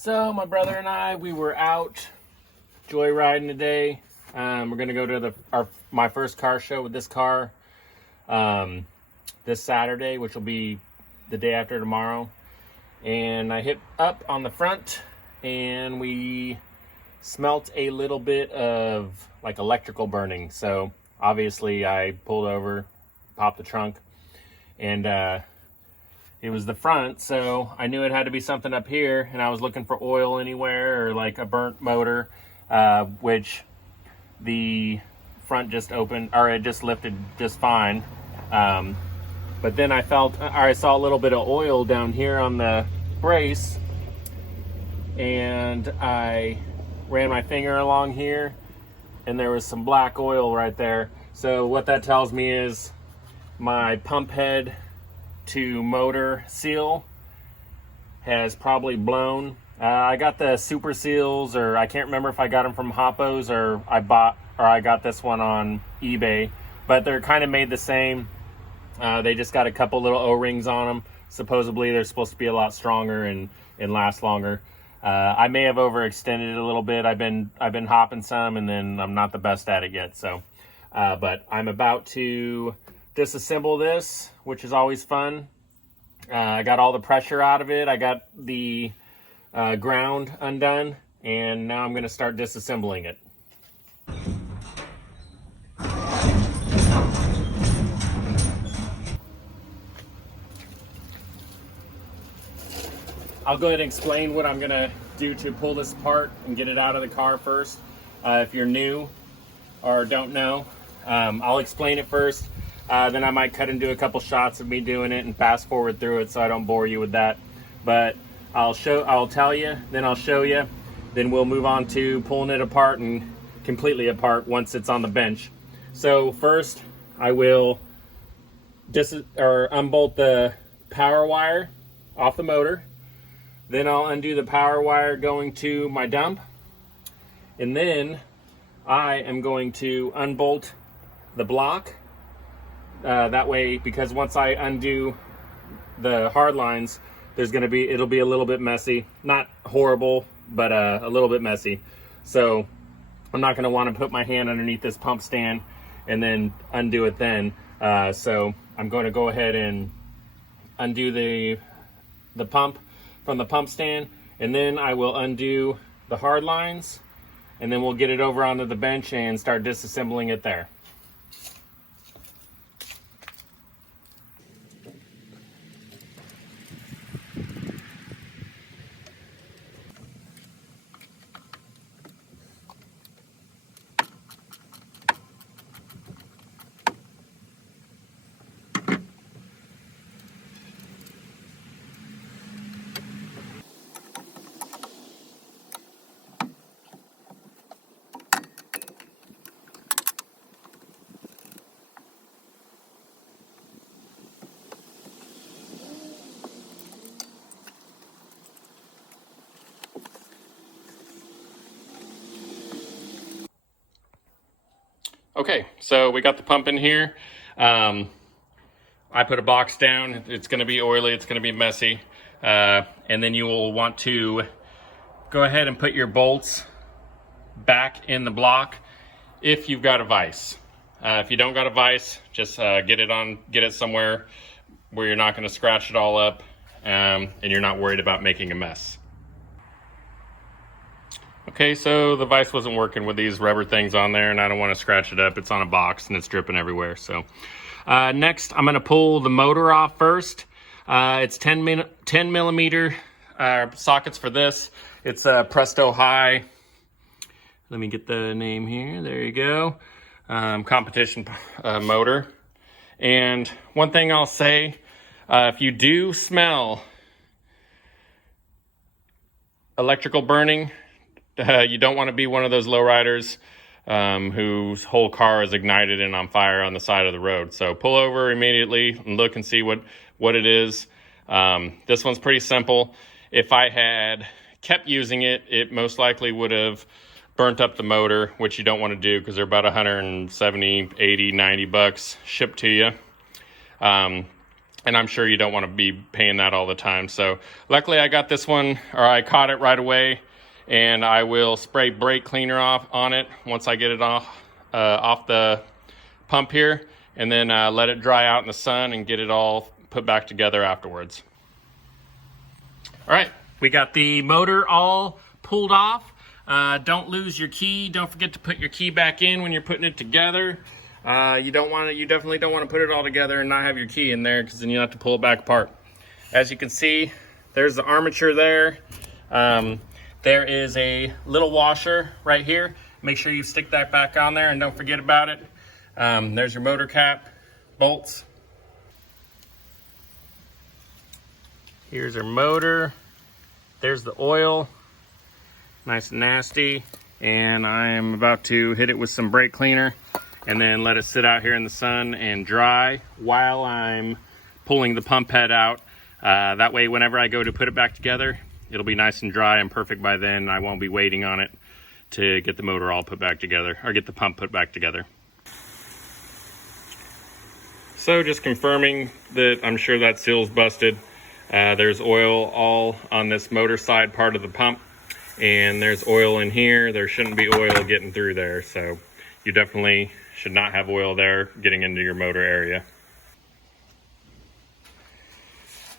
So my brother and I, we were out joyriding today. We're gonna go to my first car show with this car this Saturday, which will be the day after tomorrow. And I hit up on the front, and we smelt a little bit of like electrical burning. So obviously I pulled over, popped the trunk, and it was the front, so I knew it had to be something up here, and I was looking for oil anywhere or like a burnt motor, which the front just opened, or it just lifted just fine. But then I saw a little bit of oil down here on the brace, and I ran my finger along here, and there was some black oil right there. So what that tells me is my pump head to motor seal has probably blown. I got the super seals, or I can't remember if I got them from Hoppo's or I got this one on eBay, but they're kind of made the same. They just got a couple little O-rings on them. Supposedly they're supposed to be a lot stronger and last longer. I may have overextended it a little bit. I've been hopping some, and then I'm not the best at it yet. So, but I'm about to disassemble this, which is always fun. I got all the pressure out of it. I got the ground undone, and now I'm going to start disassembling it. I'll go ahead and explain what I'm going to do to pull this apart and get it out of the car first. If you're new or don't know, I'll explain it first. Then I might cut into a couple shots of me doing it and fast forward through it so I don't bore you with that. But I'll tell you, then I'll show you, then we'll move on to pulling it apart and completely apart once it's on the bench. So first I will unbolt the power wire off the motor. Then I'll undo the power wire going to my dump. And then I am going to unbolt the block. That way, because once I undo the hard lines, it'll be a little bit messy. Not horrible, but a little bit messy. So I'm not gonna wanna put my hand underneath this pump stand and then undo it then. So I'm gonna go ahead and undo the pump from the pump stand, and then I will undo the hard lines, and then we'll get it over onto the bench and start disassembling it there. Okay, so we got the pump in here. I put a box down. It's going to be oily. It's going to be messy. And then you will want to go ahead and put your bolts back in the block if you've got a vise. If you don't got a vise, just get it somewhere where you're not going to scratch it all up, and you're not worried about making a mess. Okay, so the vise wasn't working with these rubber things on there, and I don't want to scratch it up. It's on a box and it's dripping everywhere. So next I'm going to pull the motor off first. It's 10 millimeter sockets for this. It's a Presto High. Let me get the name here. There you go. Competition motor. And one thing I'll say, if you do smell electrical burning, you don't want to be one of those lowriders whose whole car is ignited and on fire on the side of the road. So pull over immediately and look and see what it is. This one's pretty simple. If I had kept using it, it most likely would have burnt up the motor, which you don't want to do because they're about 170, 80, 90 bucks shipped to you. And I'm sure you don't want to be paying that all the time. So luckily I got this one, or I caught it right away, and I will spray brake cleaner off on it once I get it off the pump here, and then let it dry out in the sun and get it all put back together afterwards. All right, we got the motor all pulled off. Don't lose your key. Don't forget to put your key back in when you're putting it together. You definitely don't want to put it all together and not have your key in there, because then you have to pull it back apart. As you can see, there's the armature there. There is a little washer right here. Make sure you stick that back on there and don't forget about it. There's your motor cap, bolts. Here's our motor. There's the oil, nice and nasty. And I am about to hit it with some brake cleaner and then let it sit out here in the sun and dry while I'm pulling the pump head out. That way, whenever I go to put it back together, it'll be nice and dry and perfect by then. I won't be waiting on it to get the motor all put back together, or get the pump put back together. So just confirming that I'm sure that seal's busted. There's oil all on this motor side part of the pump, and there's oil in here. There shouldn't be oil getting through there, so you definitely should not have oil there getting into your motor area.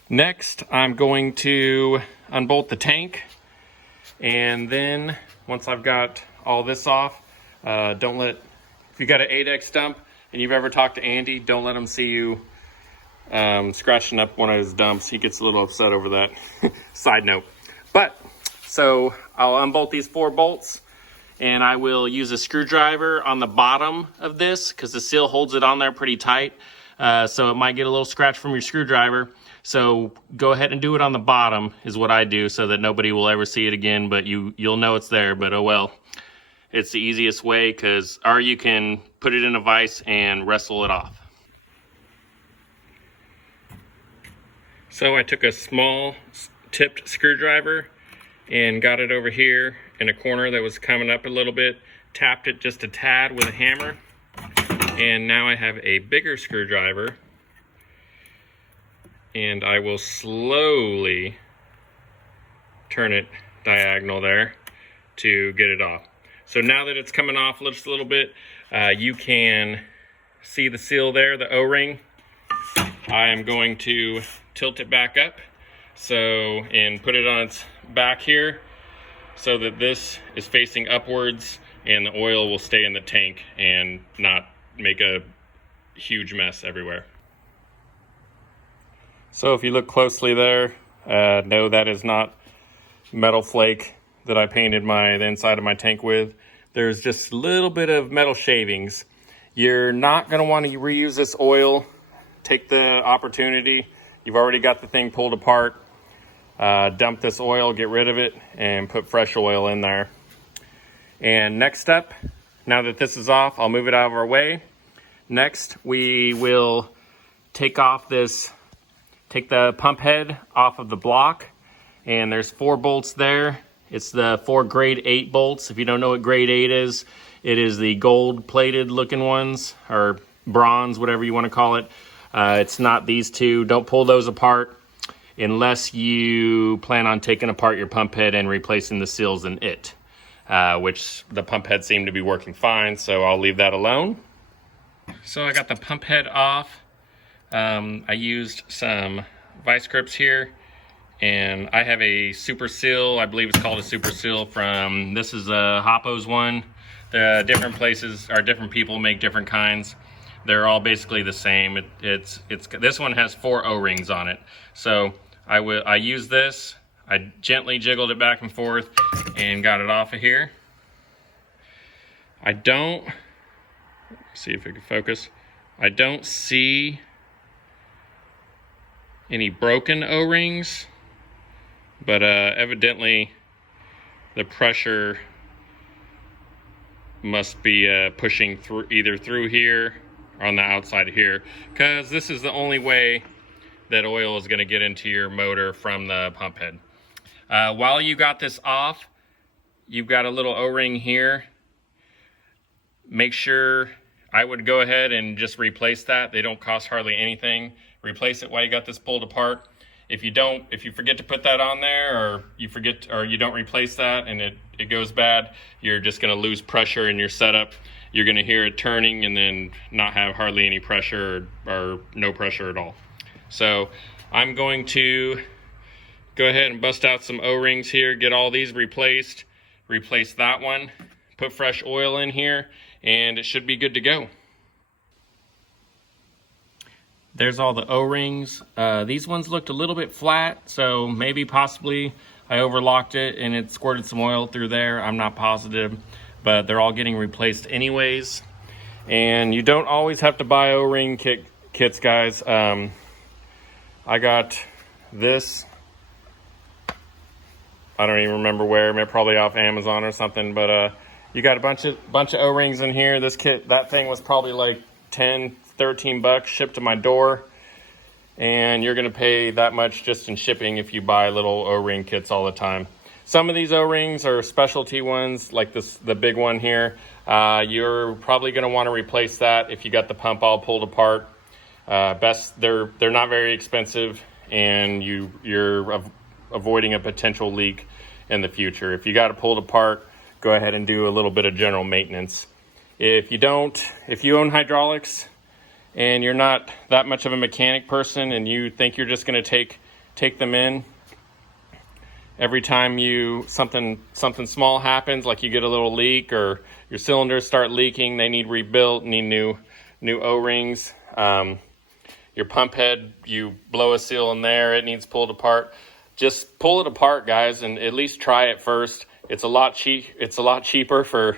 Next, I'm going to unbolt the tank, and then once I've got all this off, if you got an 8X dump and you've ever talked to Andy, don't let him see you scratching up one of his dumps. He gets a little upset over that. Side note. So I'll unbolt these 4 bolts, and I will use a screwdriver on the bottom of this because the seal holds it on there pretty tight. So it might get a little scratch from your screwdriver. So go ahead and do it on the bottom is what I do, so that nobody will ever see it again, but you'll know it's there, but oh well. It's the easiest way, or you can put it in a vise and wrestle it off. So I took a small tipped screwdriver and got it over here in a corner that was coming up a little bit, tapped it just a tad with a hammer, and now I have a bigger screwdriver, and I will slowly turn it diagonal there to get it off. So now that it's coming off just a little bit, you can see the seal there, the O-ring. I am going to tilt it back up and put it on its back here so that this is facing upwards and the oil will stay in the tank and not make a huge mess everywhere. So if you look closely there, no, that is not metal flake that I painted the inside of my tank with. There's just a little bit of metal shavings. You're not going to want to reuse this oil. Take the opportunity. You've already got the thing pulled apart. Dump this oil, get rid of it, and put fresh oil in there. And next step, now that this is off, I'll move it out of our way. Next, we will take the pump head off of the block, and there's 4 bolts there. It's the 4 grade 8 bolts. If you don't know what grade 8 is, it is the gold plated looking ones, or bronze, whatever you want to call it. It's not these 2. Don't pull those apart unless you plan on taking apart your pump head and replacing the seals in it, which the pump head seemed to be working fine, so I'll leave that alone. So I got the pump head off. I used some vice grips here, and I have a super seal. I believe it's called a super seal this is a Hoppo's one. The different places or different people make different kinds. They're all basically the same. This one has 4 O-rings on it. So I used this. I gently jiggled it back and forth and got it off of here. See if we can focus. I don't see any broken O-rings, but evidently the pressure must be pushing through either through here or on the outside of here, because this is the only way that oil is going to get into your motor from the pump head. While you got this off, you've got a little O-ring here. Make sure, I would go ahead and just replace that. They don't cost hardly anything, replace it while you got this pulled apart. If you forget to put that on there, or you don't replace that and it goes bad, you're just gonna lose pressure in your setup. You're gonna hear it turning and then not have hardly any pressure or no pressure at all. So I'm going to go ahead and bust out some O-rings here, get all these replaced, replace that one, put fresh oil in here, and it should be good to go. There's all the O-rings. These ones looked a little bit flat, so maybe possibly I overlocked it and it squirted some oil through there. I'm not positive, but they're all getting replaced anyways. And you don't always have to buy O-ring kits, guys. I got this. I don't even remember where, maybe probably off Amazon or something, but you got a bunch of O-rings in here. This kit, that thing was probably like 10, 13 bucks shipped to my door, and you're gonna pay that much just in shipping if you buy little O-ring kits all the time. Some of these O-rings are specialty ones, like the big one here. You're probably gonna wanna replace that if you got the pump all pulled apart. They're not very expensive, and you're avoiding a potential leak in the future. If you got it pulled apart, go ahead and do a little bit of general maintenance. If you own hydraulics and you're not that much of a mechanic person and you think you're just going to take them in every time something small happens, like you get a little leak or your cylinders start leaking, they need rebuilt, need new O-rings. Your pump head, you blow a seal in there, it needs pulled apart. Just pull it apart, guys, and at least try it first. It's a lot cheaper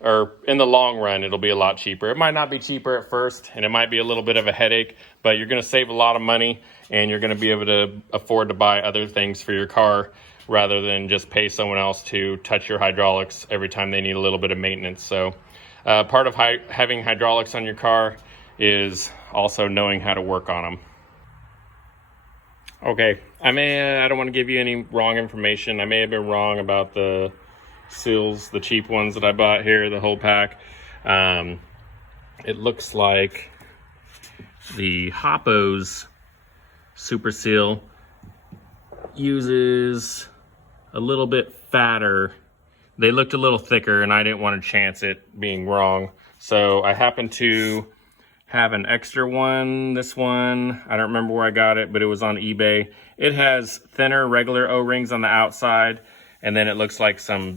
or in the long run, it'll be a lot cheaper. It might not be cheaper at first, and it might be a little bit of a headache, but you're gonna save a lot of money, and you're gonna be able to afford to buy other things for your car rather than just pay someone else to touch your hydraulics every time they need a little bit of maintenance. So part of having hydraulics on your car is also knowing how to work on them. Okay, I don't want to give you any wrong information. I may have been wrong about the seals, the cheap ones that I bought here, the whole pack. It looks like the Hoppo's Super Seal uses a little bit fatter. They looked a little thicker, and I didn't want to chance it being wrong. So I happened to have an extra one. This one, I don't remember where I got it, but it was on eBay. It has thinner regular O-rings on the outside, and then it looks like some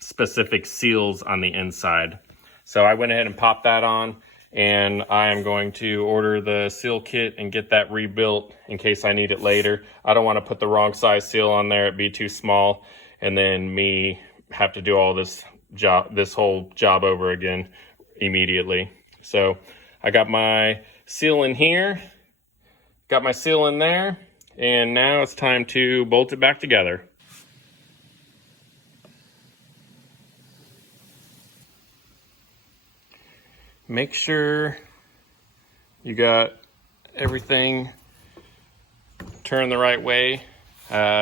specific seals on the inside. So I went ahead and popped that on, and I am going to order the seal kit and get that rebuilt in case I need it later. I don't want to put the wrong size seal on there, it'd be too small, and then me have to do all this whole job over again immediately. So I got my seal in here, got my seal in there, and now it's time to bolt it back together. Make sure you got everything turned the right way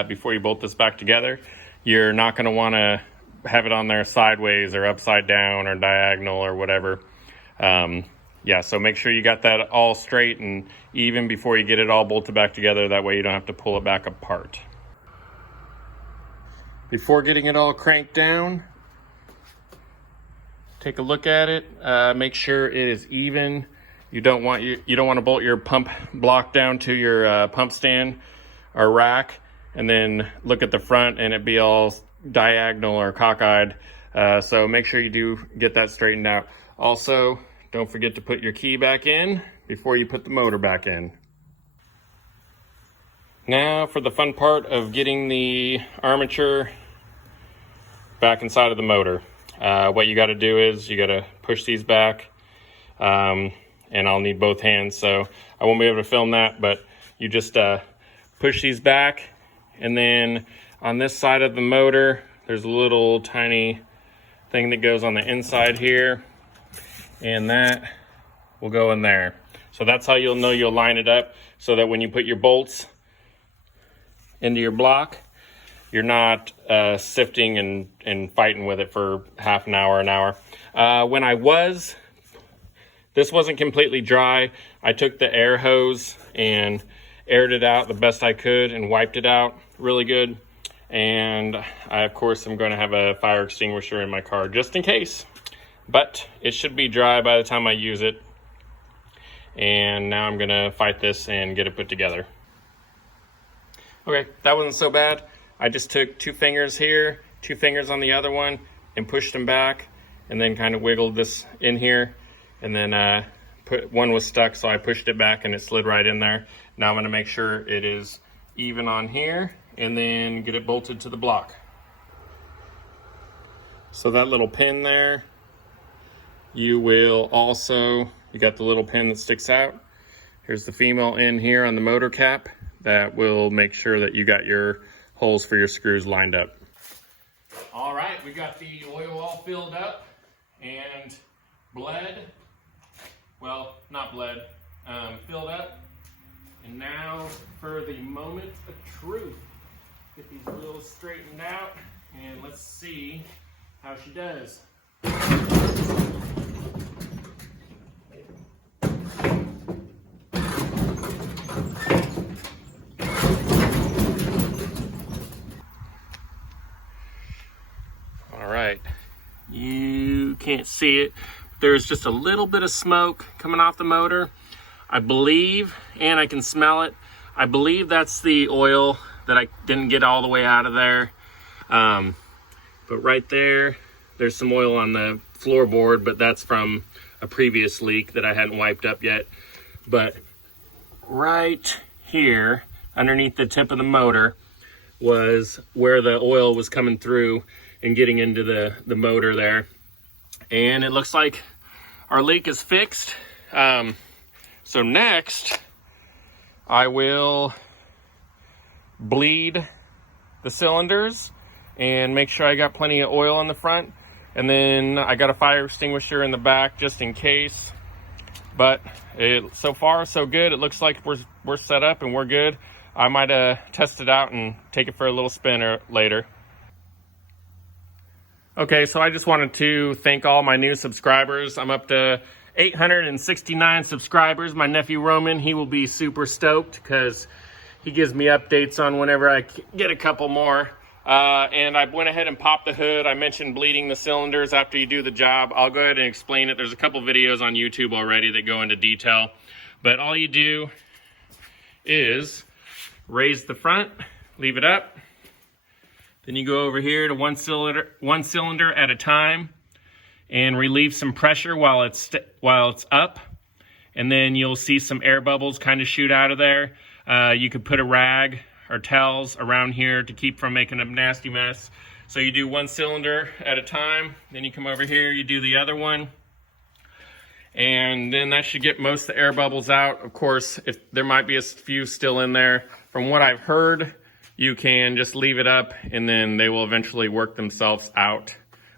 before you bolt this back together. You're not going to want to have it on there sideways or upside down or diagonal or whatever. Yeah, so make sure you got that all straight and even before you get it all bolted back together. That way you don't have to pull it back apart. Before getting it all cranked down, take a look at it. Make sure it is even. You don't want to bolt your pump block down to your pump stand or rack, and then look at the front and it be all diagonal or cockeyed. So make sure you do get that straightened out. Also, don't forget to put your key back in before you put the motor back in. Now for the fun part of getting the armature back inside of the motor. What you got to do is you got to push these back, and I'll need both hands, so I won't be able to film that, but you just push these back, and then on this side of the motor there's a little tiny thing that goes on the inside here, and that will go in there. So that's how you'll know you'll line it up, so that when you put your bolts into your block, you're not sifting and fighting with it for half an hour, an hour. This wasn't completely dry. I took the air hose and aired it out the best I could and wiped it out really good. And I, of course, am going to have a fire extinguisher in my car just in case. But it should be dry by the time I use it. And now I'm going to fight this and get it put together. Okay, that wasn't so bad. I just took 2 fingers here, 2 fingers on the other one, and pushed them back, and then kind of wiggled this in here. And then one was stuck, so I pushed it back and it slid right in there. Now I'm going to make sure it is even on here and then get it bolted to the block. So that little pin there, you got the little pin that sticks out. Here's the female end here on the motor cap. That will make sure that you got your holes for your screws lined up. All right, we got the oil all filled up and bled. Well, not bled, filled up. And now for the moment of truth. Get these wheels straightened out and let's see how she does. All right, you can't see it. There's just a little bit of smoke coming off the motor. I believe, and I can smell it, I believe that's the oil that I didn't get all the way out of there. But right there, there's some oil on the floorboard, but that's from a previous leak that I hadn't wiped up yet. But right here, underneath the tip of the motor, was where the oil was coming through and getting into the motor there. And it looks like our leak is fixed. So next, I will bleed the cylinders and make sure I got plenty of oil on the front. And then I got a fire extinguisher in the back just in case. But so far, so good. It looks like we're set up and we're good. I might test it out and take it for a little spin later. Okay, so I just wanted to thank all my new subscribers. I'm up to 869 subscribers. My nephew Roman, he will be super stoked because he gives me updates on whenever I get a couple more. And I went ahead and popped the hood. I mentioned bleeding the cylinders after you do the job. I'll go ahead and explain it. There's a couple videos on YouTube already that go into detail. But all you do is raise the front, leave it up. Then you go over here to one cylinder at a time and relieve some pressure while it's up. And then you'll see some air bubbles kind of shoot out of there. You could put a rag or towels around here to keep from making a nasty mess. So you do one cylinder at a time, then you come over here, you do the other one. And then that should get most of the air bubbles out. Of course, if there might be a few still in there, from what I've heard, you can just leave it up and then they will eventually work themselves out.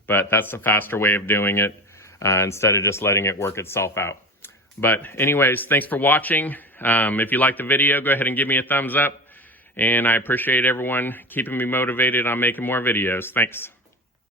But that's the faster way of doing it instead of just letting it work itself out. But anyways, thanks for watching. If you liked the video, go ahead and give me a thumbs up. And I appreciate everyone keeping me motivated on making more videos. Thanks.